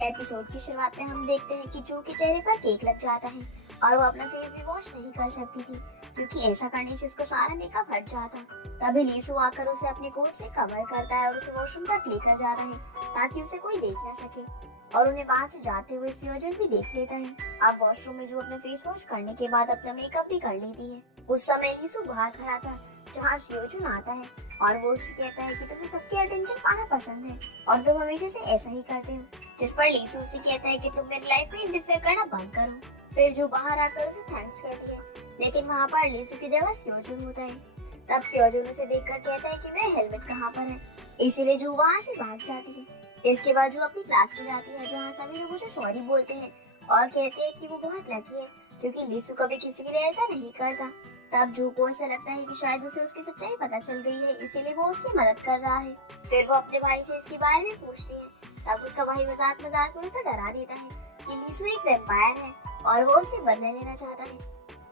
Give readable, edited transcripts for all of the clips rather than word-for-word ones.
Episode की शुरुआत में हम देखते हैं कि जू के चेहरे पर केक लग जाता है और वो अपना फेस भी वॉश नहीं कर सकती थी क्योंकि ऐसा करने से उसका सारा मेकअप हट जाता। तभी लीसू आकर उसे अपने कोट से कवर करता है और उसे वॉशरूम तक लेकर जाता है ताकि उसे कोई देख न सके और उन्हें वहां से जाते हुए सियोजन भी देख लेता है। अब वॉशरूम में जो अपना फेस वॉश करने के बाद अपना मेकअप भी कर लेती है। उस समय लीसू बाहर खड़ा था जहाँ सियोजुन आता है और वो उससे कहता है कि तुम्हें सबकी अटेंशन पाना पसंद है और तुम हमेशा से ऐसा ही करते हो, जिस पर लीसू उसे कहता है कि तुम मेरी लाइफ में इंटरफेयर करना बंद करो। फिर जो बाहर आकर उसे थैंक्स कहती है, लेकिन वहाँ पर लीसू की जगह सियोजुन होता है। तब सियोजुन उसे देखकर कहता है कि मेरा हेलमेट कहाँ पर है, इसीलिए जो वहाँ से भाग जाती है। इसके बाद जो अपनी क्लास में जाती है जहाँ सभी लोग उसे सॉरी बोलते हैं और कहते हैं कि वो बहुत लकी है क्योंकि लीसू कभी किसी के लिए ऐसा नहीं करता। तब जू को ऐसा लगता है कि शायद उसे उसकी सच्चाई पता चल गई है, इसीलिए वो उसकी मदद कर रहा है। फिर वो अपने भाई से इसके बारे में पूछती है। तब उसका भाई मजाक मजाक में उसे डरा देता है कि लीसू एक वैम्पायर है और वो उसे बदला लेना चाहता है।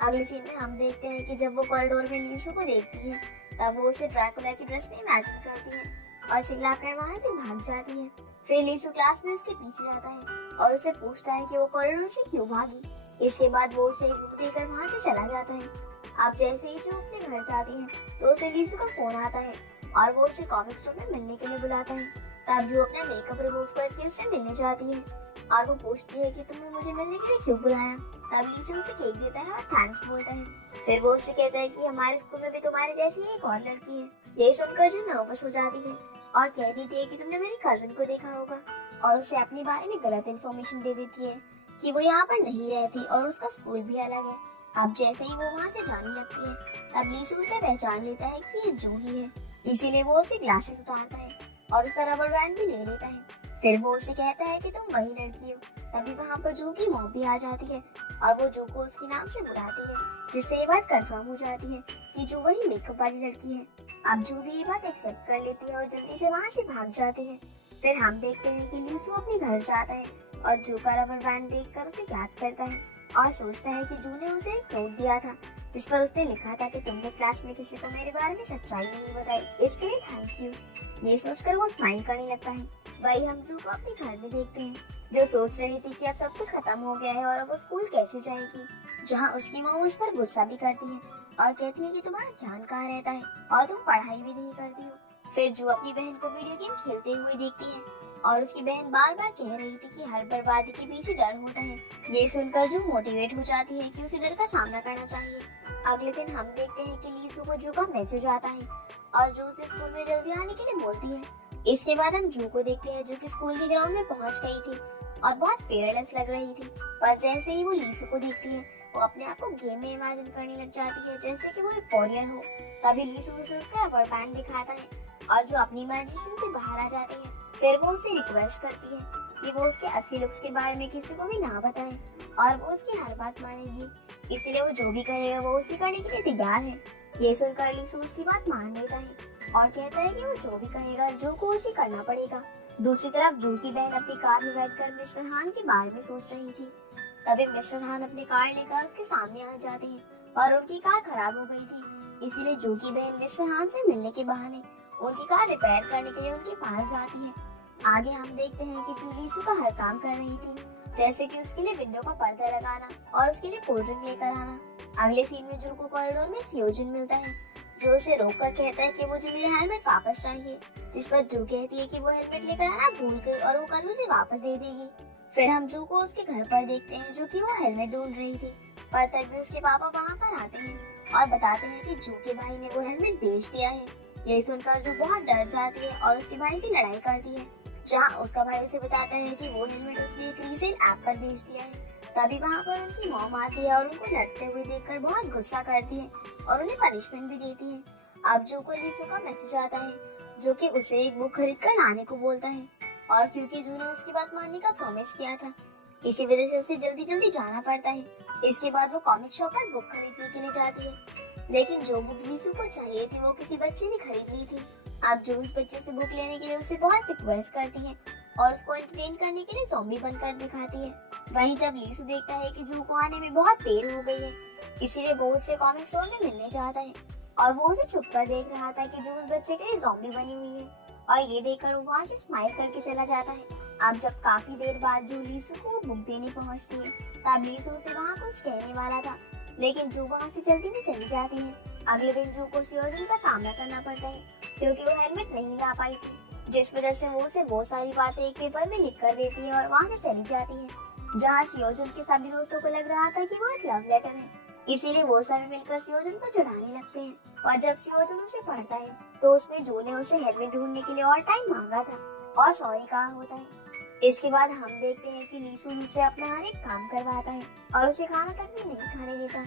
अगले सीन में हम देखते हैं कि जब वो कॉरिडोर में लीसू को देखती है तब वो उसे ड्रैकुला की ड्रेस में इमेजिन करती है और चिल्लाकर वहाँ से भाग जाती है। फिर लीसू क्लास में उसके पीछे जाता है और उसे पूछता है कि वो कॉरिडोर से क्यों भागी। इसके बाद वो उसे बुक देकर वहाँ से चला जाता है। अब जैसे ही जो अपने घर जाती है तो उसे लीसू का फोन आता है और वो उसे कॉमिक स्टोर में मिलने के लिए बुलाता है। तब जो अपना मेकअप रिमूव करके उससे मिलने जाती है और वो पूछती है कि तुमने मुझे मिलने के लिए क्यों बुलाया। तब लीसू उसे केक देता है और थैंक्स बोलता है। फिर वो उससे कहता है कि हमारे स्कूल में भी तुम्हारे जैसी एक और लड़की है। यही सुनकर जो नर्वस हो जाती है और कह देती है कि तुमने मेरी कजिन को देखा होगा और उसे अपने बारे में गलत इन्फॉर्मेशन दे देती है कि वो यहाँ पर नहीं रहती और उसका स्कूल भी अलग है। अब जैसे ही वो वहाँ से जाने लगती है तब लीसू उसे पहचान लेता है कि ये जू ही है, इसीलिए वो उसे ग्लासेस उतारता है और उसका रबर बैंड भी ले लेता है। फिर वो उससे कहता है कि तुम वही लड़की हो। तभी वहाँ पर जू की मॉम भी आ जाती है और वो जू को उसके नाम से बुलाती है, जिससे ये बात कंफर्म हो जाती है कि जू वही मेकअप वाली लड़की है। अब जू भी ये बात एक्सेप्ट कर लेती है और जल्दी से वहाँ से भाग जाती है। फिर हम देखते हैं कि लीसू अपने घर जाता है और जू का रबर बैंड देखकर उसे याद करता है और सोचता है कि जू ने उसे एक नोट दिया था जिस पर उसने लिखा था कि तुमने क्लास में किसी को मेरे बारे में सच्चाई नहीं बताई, इसके लिए थैंक यू। ये सोचकर वो स्माइल करने लगता है। वही हम जू को अपने घर में देखते हैं जो सोच रही थी कि अब सब कुछ खत्म हो गया है और अब वो स्कूल कैसे जाएगी, जहाँ उसकी माँ उस पर गुस्सा भी करती है और कहती है कि तुम्हारा ध्यान कहाँ रहता है और तुम पढ़ाई भी नहीं करती हो। फिर जू अपनी बहन को वीडियो गेम खेलते हुए देखती है और उसकी बहन बार बार कह रही थी कि हर बर्बादी के पीछे डर होता है। ये सुनकर जो मोटिवेट हो जाती है कि उसे डर का सामना करना चाहिए। अगले दिन हम देखते हैं कि लीसू को जू का मैसेज आता है और जू उसे स्कूल में जल्दी आने के लिए बोलती है। इसके बाद हम जू को देखते हैं जो कि स्कूल के ग्राउंड में पहुंच गई थी और बहुत फेयरलेस लग रही थी, पर जैसे ही वो लीसू को देखती है वो अपने आप को गेम में इमेजिन करने लग जाती है जैसे कि वो एक वॉरियर हो। तभी लीसू उसे उसका रबर बैंड दिखाता है और जो अपनी इमेजिनेशन से बाहर आ जाती है। फिर वो उससे रिक्वेस्ट करती है कि वो उसके असली लुक्स के बारे में किसी को भी ना बताए और वो उसकी हर बात मानेगी, इसीलिए वो जो भी कहेगा वो उसी करने के लिए तैयार है। ये सुनकर लीसू उसकी बात मान लेता है और कहता है कि वो जो भी कहेगा जू को उसे करना पड़ेगा। दूसरी तरफ जू की बहन अपनी कार में बैठकर मिस्टर हान के बारे में सोच रही थी। तभी मिस्टर हान अपनी कार लेकर उसके सामने आ जाते हैं और उनकी कार खराब हो गई थी, इसीलिए जू की बहन मिस्टर हान से मिलने के बहाने उनकी कार रिपेयर करने के लिए उनके पास जाती है। आगे हम देखते हैं कि जू लीसू का हर काम कर रही थी, जैसे कि उसके लिए विंडो का पर्दा लगाना और उसके लिए कोल्ड ड्रिंक लेकर आना। अगले सीन में जू को कॉरिडोर में सियोजुन मिलता है जो उसे रोक कर कहता है कि मुझे मेरा हेलमेट वापस चाहिए, जिस पर जू कहती है कि वो हेलमेट लेकर आना भूल गई और वो कल उसे वापस दे देगी। फिर हम जू को उसके घर पर देखते हैं जो कि वो हेलमेट ढूंढ रही थी, पर तभी उसके पापा वहाँ पर आते हैं और बताते हैं कि जू के भाई ने वो हेलमेट बेच दिया है। यही सुनकर जू बहुत डर जाती है और उसके भाई से लड़ाई करती है, जहाँ उसका भाई उसे बताता है कि वो हेलमेट उसने एक रीसेल ऐप पर बेच दिया है। तभी वहाँ पर उनकी मॉम आती है और उनको लड़ते हुए देखकर बहुत गुस्सा करती है और उन्हें पनिशमेंट भी देती है। अब जू को लीसू का मैसेज आता है जो कि उसे एक बुक खरीद कर लाने को बोलता है और क्योंकि जू ने उसकी बात मानने का प्रॉमिस किया था, इसी वजह से उसे जल्दी जल्दी जाना पड़ता है। इसके बाद वो कॉमिक शॉप पर बुक खरीदने के लिए जाती है, लेकिन जो बुक लीसू को चाहिए थी वो किसी बच्चे ने खरीद ली थी। अब जो उस बच्चे से बुक लेने के लिए उससे बहुत रिक्वेस्ट करती है और उसको एंटरटेन करने के लिए ज़ॉम्बी बनकर दिखाती है। वहीं जब लीसू देखता है कि जू को आने में बहुत देर हो गई है, इसीलिए वो उससे कॉमिक स्टोर में मिलने चाहता है और वो उसे छुप कर देख रहा था कि जो उस बच्चे के लिए ज़ॉम्बी बनी हुई है और ये देखकर वो वहाँ से स्माइल करके चला जाता है। अब जब काफी देर बाद जो लीसू को वो बुक देने पहुंचती है, तब लीसू से वहाँ कुछ कहने वाला था, लेकिन जो वहाँ से जल्दी में चली जाती है। अगले दिन जो को सियोजुन का सामना करना पड़ता है, क्योंकि वो हेलमेट नहीं ला पाई थी, जिस वजह से वो उसे बहुत सारी बातें एक पेपर में लिख कर देती है और वहाँ से चली जाती है। जहाँ सियोजुन के सभी दोस्तों को लग रहा था कि वो एक लव लेटर है, इसीलिए वो सभी मिलकर सियोजुन को चिढ़ाने लगते हैं। और जब सियोजुन उसे पढ़ता है, तो उसमें जो ने उसे हेलमेट ढूंढने के लिए और टाइम मांगा था और सॉरी कहा होता है। इसके बाद हम देखते हैं कि लीसू उससे अपना हर एक काम करवाता है और उसे खाना तक भी नहीं खाने देता,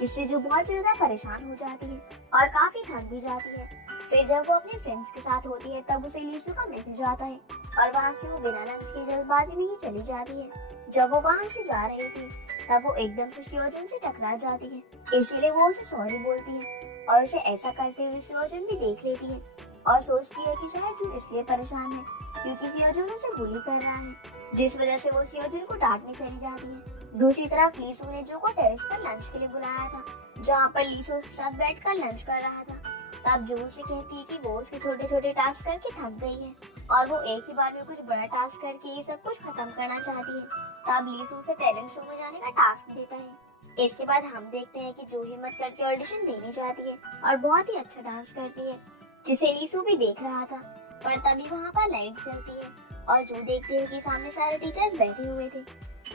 जिससे जो बहुत ज्यादा परेशान हो जाती है और काफी थक भी जाती है। फिर जब वो अपने फ्रेंड्स के साथ होती है, तब उसे लीसू का मैसेज आता है और वहाँ से वो बिना लंच के जल्दबाजी में ही चली जाती है। जब वो वहाँ से जा रही थी, तब वो एकदम से सियोजुन से टकरा जाती है, इसीलिए वो उसे सॉरी बोलती है और उसे ऐसा करते हुए सियोजुन भी देख लेती है और सोचती है कि शायद जो इसलिए परेशान है क्योंकि सियोजुन उसे बुली कर रहा है, जिस वजह से वो सियोजुन को डांटने चली जाती है। दूसरी तरफ लीसू ने जो को टेरेस पर लंच के लिए बुलाया था, जहाँ पर लीसू उसके साथ बैठकर लंच कर रहा था। तब जो उसे कहती है कि वो उसके छोटे छोटे टास्क करके थक गई है और वो एक ही बार में कुछ बड़ा टास्क करके ये सब कुछ खत्म करना चाहती है। तब लीसू उसे टैलेंट शो में जाने का टास्क देता है। इसके बाद हम देखते हैं कि जो हिम्मत करके ऑडिशन देने जाती है और बहुत ही अच्छा डांस करती है, जिसे लीसू भी देख रहा था। पर तभी वहाँ पर लाइट जलती है और जो देखते हैं कि सामने सारे टीचर्स बैठे हुए थे,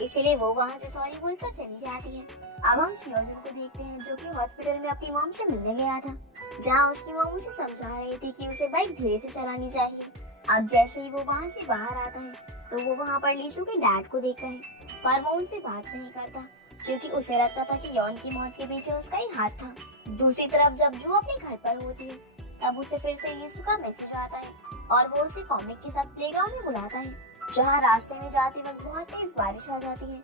इसीलिए वो वहाँ से सॉरी बोलकर चली जाती है। अब हम सियोजुन को देखते हैं, जो कि हॉस्पिटल में अपनी मॉम से मिलने गया था, जहाँ उसकी मॉम उसे समझा रही थी कि उसे बाइक धीरे से चलानी चाहिए। अब जैसे ही वो वहाँ से बाहर आता है, तो वो वहाँ पर लीसू के डैड को देखता है, पर वो उनसे बात नहीं करता, क्योंकि उसे लगता था कि यॉन की मौत के पीछे उसका ही हाथ था। दूसरी तरफ जब जो अपने घर पर होती है, तब उसे फिर से लीसू का मैसेज आता है और वो उसे कॉमिक के साथ प्लेग्राउंड में बुलाता है, जहाँ रास्ते में जाते वक्त बहुत तेज बारिश आ जाती है।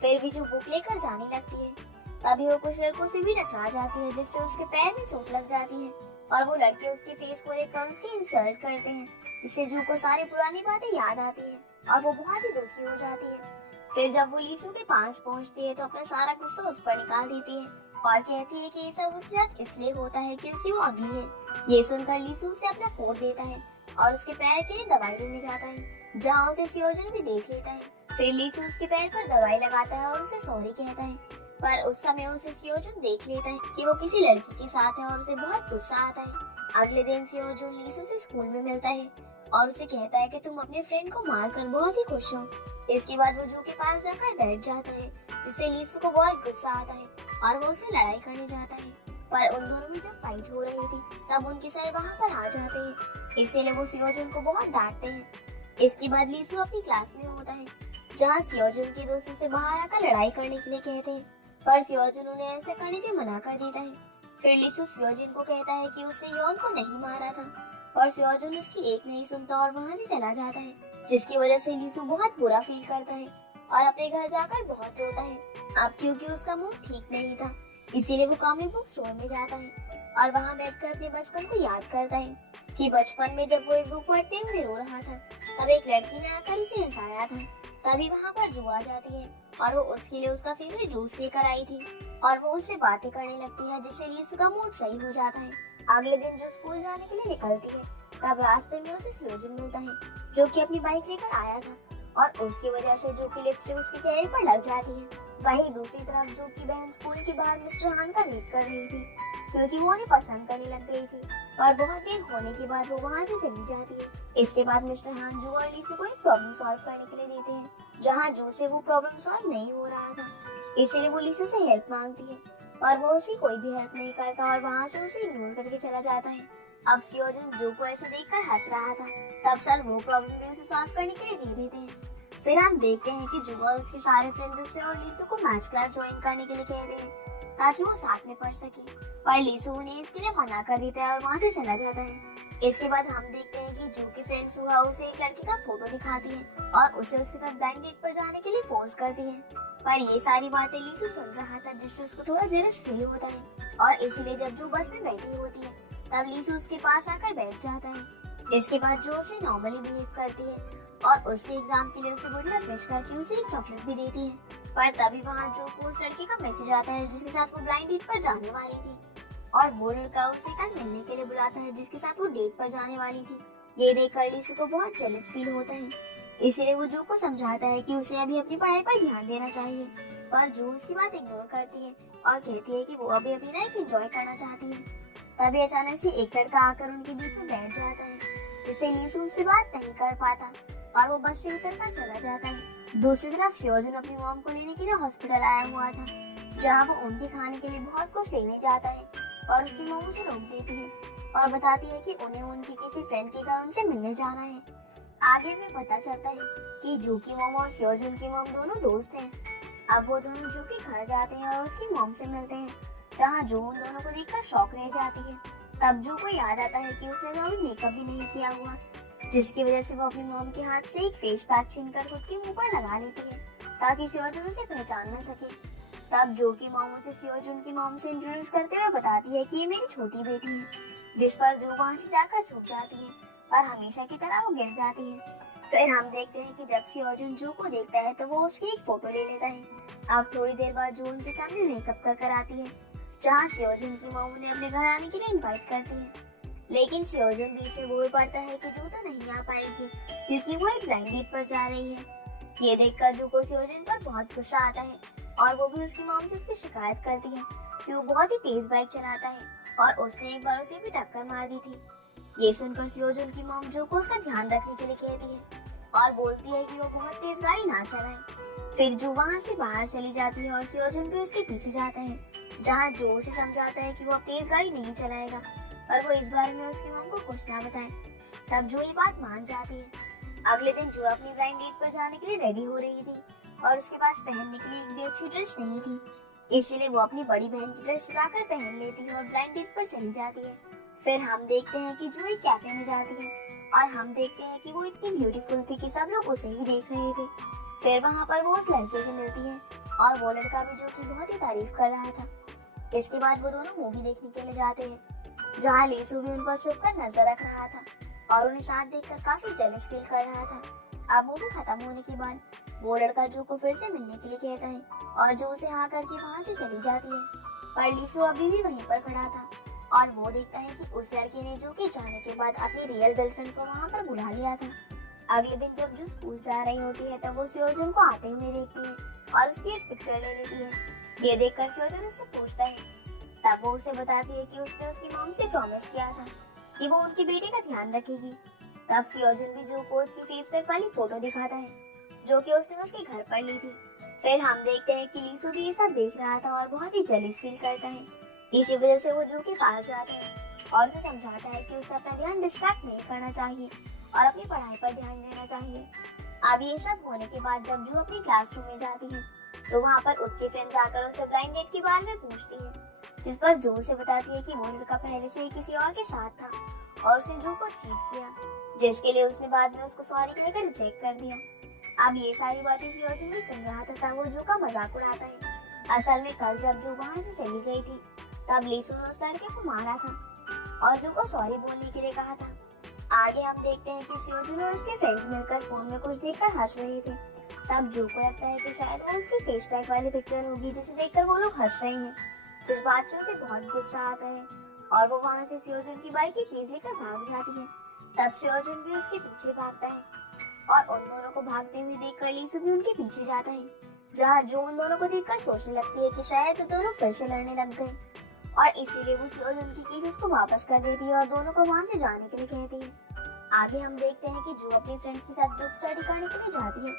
फिर भी जो बुक लेकर जाने लगती है, तभी वो कुछ लड़कों से भी टकरा जाती है, जिससे उसके पैर में चोट लग जाती है और वो लड़के उसके फेस को लेकर उसकी इंसल्ट करते हैं, जिससे जू को सारी पुरानी बातें याद आती है और वो बहुत ही दुखी हो जाती है। फिर जब वो लीसू के पास पहुंचती है, तो अपना सारा गुस्सा उस पर निकाल देती है और कहती है कि ये सब उसके साथ इसलिए होता है क्योंकि वो अगली है। ये सुनकर लीसू उसे अपना कोट देता है और उसके पैर के लिए दवाई लेने जाता है, जहाँ उसे सियोजुन भी देख लेता है। फिर लीसू उसके पैर पर दवाई लगाता है और उसे सॉरी कहता है, पर उस समय उसे सियोजुन देख लेता है कि वो किसी लड़की के साथ है और उसे बहुत गुस्सा आता है। अगले दिन सियोजुन लीसू से स्कूल में मिलता है और उसे कहता है कि तुम अपने फ्रेंड को मारकर बहुत ही खुश हो। इसके बाद वो जू के पास जाकर बैठ जाता है, जिससे लीसू को बहुत गुस्सा आता है और वो उससे लड़ाई करने जाता है। पर उन दोनों में जब फाइट हो रही थी, तब उनके सर वहाँ पर आ जाते हैं, इसीलिए वो सियोजुन को बहुत डांटते हैं। इसके बाद लीसू अपनी क्लास में होता है, जहाँ सियोजुन के दोस्तों से बाहर आकर लड़ाई करने के लिए कहते हैं, पर सियोजुन उन्हें ऐसा करने से मना कर देता है। फिर लीसू सियोजुन को कहता है कि उसने यॉन को नहीं मारा था, पर सियोजुन उसकी एक नहीं सुनता और वहाँ से चला जाता है, जिसकी वजह से लीसू बहुत बुरा फील करता है और अपने घर जाकर बहुत रोता है। अब क्योंकि उसका मूड ठीक नहीं था, इसीलिए वो कॉमिक बुक स्टोर में जाता है और वहाँ बैठकर अपने बचपन को याद करता है कि बचपन में जब वो एक बुक पढ़ते हुए रो रहा था, तब एक लड़की ने आकर उसे हंसाया था। तभी वहाँ पर जू आ जाती है और वो उसके लिए उसका फेवरेट जूस लेकर आई थी और वो उससे बातें करने लगती है, जिससे लीसू का मूड सही हो जाता है। अगले दिन जो स्कूल जाने के लिए निकलती है, तब रास्ते में उसे सियोजुन मिलता है, जो कि अपनी बाइक लेकर आया था और उसकी वजह से जो की लिपस्टिक उसके चेहरे पर लग जाती है। वहीं दूसरी तरफ जो की बहन स्कूल के बाहर मिस्टर हान का वेट कर रही थी, क्योंकि वो उन्हें पसंद करने लग गई थी और बहुत देर होने के बाद वो वहाँ से चली जाती है। इसके बाद मिस्टर हान जू और लीसू को एक प्रॉब्लम सॉल्व करने के लिए देते हैं, जहाँ जू से वो प्रॉब्लम सॉल्व नहीं हो रहा था, इसीलिए वो लीसू से हेल्प मांगती है और वो उसे कोई भी हेल्प नहीं करता और वहाँ से उसे इग्नोर करके चला जाता है। अब सियोजुन जू को ऐसे देखकर हंस रहा था, तब सर वो प्रॉब्लम भी उसे सॉल्व करने के लिए दे देते हैं। फिर हम देखते हैं कि जू और उसके सारे फ्रेंड्स उससे और लीसू को मैथ्स क्लास ज्वाइन करने के लिए कहते हैं, ताकि वो साथ में पढ़ सके, पर लीसू उन्हें इसके लिए मना कर देता है और वहाँ से चला जाता है। इसके बाद हम देखते हैं कि जू की फ्रेंड सुहा उसे एक लड़के का फोटो दिखाती है और उसे उसके साथ ब्लाइंड डेट पर जाने के लिए फोर्स करती है, पर ये सारी बातें लीसू सुन रहा था, जिससे उसको थोड़ा जेलस फील होता है और इसीलिए जब जू बस में बैठी होती है, तब लीसू उसके पास आकर बैठ जाता है। इसके बाद जो उसे नॉर्मली बिहेव करती है और उसके एग्जाम के लिए उसे गुड लक विश करके उसे एक चॉकलेट भी देती है, पर तभी वहाँ जो को उस लड़के का मैसेज आता है, जिसके साथ वो ब्लाइंड डेट पर जाने वाली थी और वो लड़का उसे कल मिलने के लिए बुलाता है, जिसके साथ वो डेट पर जाने वाली थी। ये देखकर लीसू को बहुत जेलस फील होता है, इसीलिए वो जो को समझाता है कि उसे अभी अपनी पढ़ाई पर ध्यान देना चाहिए, पर जो उसकी बात इग्नोर करती है और कहती है कि वो अभी अपनी लाइफ एंजॉय करना चाहती है। तभी अचानक से एक लड़का आकर उनके बीच में बैठ जाता है, जिससे लीसू उससे बात नहीं कर पाता और वो बस से उतरकर चला जाता है। दूसरी तरफ सियोजुन अपनी मॉम को लेने के लिए हॉस्पिटल आया हुआ था, जहाँ वो उनके खाने के लिए बहुत कुछ लेने जाता है और उसकी मॉम उसे रोक देती है और बताती है कि उन्हें उनकी किसी फ्रेंड के घर उनसे मिलने जाना है। आगे में पता चलता है कि जू की मॉम और सियोजुन की मॉम दोनों दोस्त हैं। अब वो दोनों जू के घर जाते हैं और उसकी मॉम से मिलते हैं, जहाँ जू उन दोनों को देखकर शॉक रह जाती है। तब जू को याद आता है कि उसने तो अभी मेकअप भी नहीं किया हुआ, जिसकी वजह से वो अपनी मॉम के हाथ से एक फेस पैक छीनकर खुद के मुंह पर लगा लेती है, ताकि सियोजुन उसे पहचान न सके। तब जो की मॉम उसे सियोजुन की मॉम से इंट्रोड्यूस करते हुए बताती है कि ये मेरी छोटी बेटी है, जिस पर जो वहाँ से जाकर छुप जाती है और हमेशा की तरह वो गिर जाती है। फिर हम देखते हैं कि जब सियोजुन जू को देखता है तो वो उसकी एक फोटो ले लेता है। अब थोड़ी देर बाद जू उनके सामने मेकअप कर आती है, जहाँ सियोजुन की मॉम उन्हें अपने घर आने के लिए इनवाइट करती है। लेकिन सियोजुन बीच में बोल पड़ता है कि जू तो नहीं आ पाएगी, क्योंकि वो एक ब्लाइंड डेट पर जा रही है। ये देखकर जू को सियोजुन पर बहुत गुस्सा आता है और वो भी उसकी मॉम से उसकी शिकायत करती है कि वो बहुत ही तेज बाइक चलाता है और उसने एक बार उसे भी टक्कर मार दी थी। ये सुनकर सियोजुन की मॉम जो को उसका ध्यान रखने के लिए कहती है और बोलती है कि वो बहुत तेज गाड़ी ना चलाए। फिर जो वहाँ से बाहर चली जाती है और सियोजुन भी उसके पीछे जाता है, जहाँ जो उसे समझाता है कि वो अब तेज गाड़ी नहीं चलाएगा और वो इस बारे में उसकी मॉम को कुछ ना बताए। तब जो ये बात मान जाती है। अगले दिन जो अपनी ब्लाइंड डेट पर जाने के लिए रेडी हो रही थी और उसके पास पहनने के लिए एक भी अच्छी ड्रेस नहीं थी, इसीलिए वो अपनी बड़ी बहन की ड्रेस चुरा कर पहन लेती है और ब्लाइंड डेट पर चली जाती है। फिर हम देखते हैं कि जो एक कैफे में जाती है और हम देखते हैं कि वो इतनी ब्यूटीफुल थी कि सब लोग उसे ही देख रहे थे। फिर वहाँ पर वो उस लड़के से मिलती है और वो लड़का भी जो कि बहुत ही तारीफ कर रहा था। इसके बाद वो दोनों मूवी देखने के लिए जाते हैं, जहाँ लीसू भी उन पर छुपकर नजर रख रहा था और उन्हें साथ देखकर काफी जेलस फील कर रहा था। अब मूवी खत्म होने के बाद वो लड़का जो को फिर से मिलने के लिए कहता है और जो उसे हाँ करके वहाँ से चली जाती है, पर लीसू अभी भी वहीं पर खड़ा था और वो देखता है कि उस लड़के ने जो के जाने के बाद अपनी रियल गर्लफ्रेंड को वहाँ पर बुला लिया था। अगले दिन जब जो स्कूल जा रही होती है तब वो सियोजुन को आते हुए देखती है और उसकी एक पिक्चर ले लेती है। ये देखकर सियोजुन उससे पूछता है, तब वो उसे बताती है कि उसने उसकी मॉम से प्रॉमिस किया था कि वो उनकी बेटी का ध्यान रखेगी। तब सियोजुन भी जो को उसकी फेसबुक वाली फोटो दिखाता है, जो कि उसने उसके घर पर ली थी। फिर हम देखते हैं कि लीसू भी ये सब देख रहा था और बहुत ही जेलस फील करता है। इसी वजह से वो जो के पास जाता है और उसे समझाता है कि उसे अपना ध्यान डिस्ट्रैक्ट नहीं करना चाहिए और अपनी पढ़ाई पर ध्यान देना चाहिए। अब ये सब होने के बाद जब जो अपनी क्लासरूम में जाती है तो वहाँ पर उसके फ्रेंड्स आकर उसे ब्लाइंड डेट के बारे में पूछती है, जिस पर जो उसे बताती है कि वो लड़का पहले से ही किसी और के साथ था और उसने जो को चीट किया, जिसके लिए उसने बाद में उसको सॉरी कहकर रिजेक्ट कर दिया। अब ये सारी बातें सियोजुन भी सुन रहा था, तब वो जो का मजाक उड़ाता है। असल में कल जब जो वहाँ से चली गई थी तब लीसू ने उस लड़के को मारा था और जो को सॉरी बोलने के लिए कहा था। आगे हम देखते हैं कि सियोजुन और उसके फ्रेंड्स मिलकर फोन में कुछ देखकर हंस रहे थे। तब जो को लगता है कि शायद वो उसकी फेस पैक वाली पिक्चर होगी जिसे देखकर वो लोग हंस रहे हैं, जिस बात से उसे बहुत गुस्सा आता है और वो वहाँ से सियोजुन की बाइक की कीज लेकर भाग जाती है। तब सियोजुन भी उसके पीछे भागता है और उन दोनों को भागते हुए देखकर लीसू भी उनके पीछे जाता है, जहाँ जो उन दोनों को देखकर सोचने लगती है कि शायद दोनों फिर से लड़ने लग गए और इसीलिए वो सियोजुन की कीज उसको वापस कर देती है और दोनों को वहाँ से जाने के लिए कहती है। आगे हम देखते हैं कि जो अपने फ्रेंड्स के साथ ग्रुप स्टडी करने के लिए जाती है,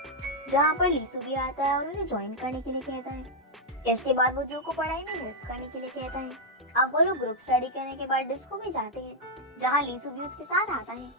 जहाँ पर लीसू भी आता है और उन्हें ज्वाइन करने के लिए कहता है। इसके बाद वो जो को पढ़ाई में हेल्प करने के लिए कहता है। अब वो लोग ग्रुप स्टडी करने के बाद डिस्को में जाते हैं, जहाँ लीसू भी उसके साथ आता है।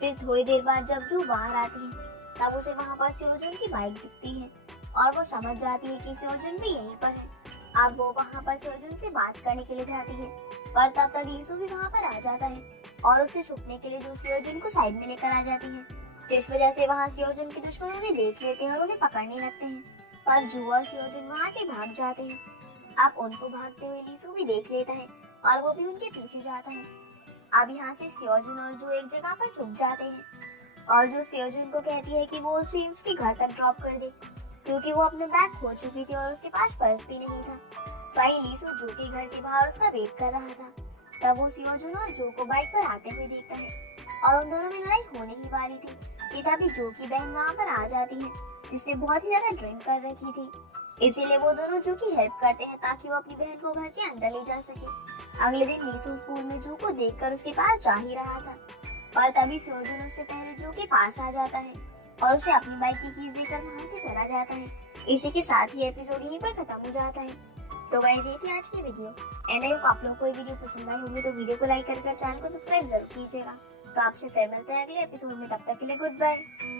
फिर थोड़ी देर बाद जब जो बाहर आती है तब उसे वहाँ पर सियोजुन की बाइक दिखती है और वो समझ जाती है कि सियोजुन भी यहीं पर है। अब वो वहाँ पर सियोजुन से बात करने के लिए जाती है, पर तब तक लीसू भी वहाँ पर आ जाता है और उसे छुपने के लिए जो सियोजुन को साइड में लेकर आ जाती है, जिस वजह से वहाँ सियोजुन के दुश्मन उन्हें देख लेते हैं और उन्हें पकड़ने लगते हैं, पर जू और सियोजुन वहाँ से भाग जाते हैं। अब उनको भागते हुए लीसू भी देख लेता है और वो भी उनके पीछे जाता है। अब यहाँ से सियोजुन और जू एक जगह पर छुप जाते हैं और जो सियोजुन को कहती है कि वो उसे उसके घर तक ड्रॉप कर दे, क्योंकि वो अपने बैग खो चुकी थी और उसके पास पर्स भी नहीं था। वहीं लीसू जू के घर के बाहर उसका वेट कर रहा था। तब वो सियोजुन और जू को बाइक पर आते हुए देखता है और उन दोनों में लड़ाई होने ही वाली थी, कि तभी जो की बहन वहाँ पर आ जाती है, जिसने बहुत ही ज्यादा ड्रिंक कर रखी थी। इसीलिए वो दोनों जू की हेल्प करते हैं ताकि वो अपनी बहन को घर के अंदर ले जा सके। अगले दिन लीसू स्कूल में जू को देखकर उसके पास जा ही रहा था, और तभी सोजन उससे पहले जू के पास आ जाता है और उसे अपनी बाइक की कीज देकर वहाँ से चला जाता है। इसी के साथ ही एपिसोड यहीं पर खत्म हो जाता है। तो गाइस ये थी आज की वीडियो एंड आई होप आप लोगों को ये वीडियो पसंद आई होगी, तो वीडियो को लाइक कर चैनल को सब्सक्राइब जरूर कीजिएगा। तो आपसे फिर मिलते हैं अगले एपिसोड में, तब तक के लिए गुड बाय।